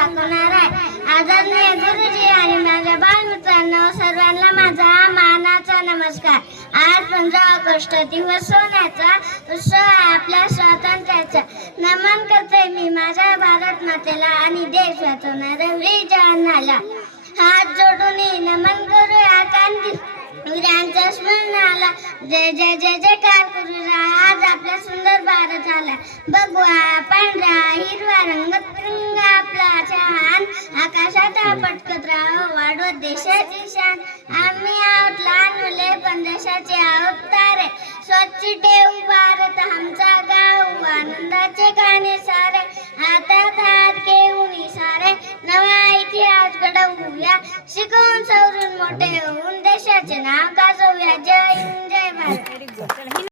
दाखवणार आहे. आदरणीय गुरुजी आणि माझ्या बालमित्रांनो, सर्वांना माझा मानाचा नमस्कार. आज 15 ऑगस्ट दिवस सोन्याचा उत्सव आहे आपल्या स्वातंत्र्याचा. नमन करते मी माझ्या भारत मातेला आणि देश वाचवणाऱ्या वीर जवानाला. हात जोडून नमन करूया क्रांती वीरांच्या स्मरणाला. जय जय जय जयकार करूया आज आपला सुंदर भारत आला. बघवा पांढरा हिरवा रंग तिरंगा आपला छान, आकाशात पटकत राहो वाढवत देशाची शान. आम्ही आहोत लहान मुले पण देशाचे आहोत तारे. स्वच्छ ठेवू भारत आमचा गाव, आनंदाचे गाणे सारे. हातात हात घेऊन सारे नवा इतिहास घडवूया. शिकवून सवरून मोठे होऊन देशाचे नाव गाजवूया. जय हिंद जय भारत.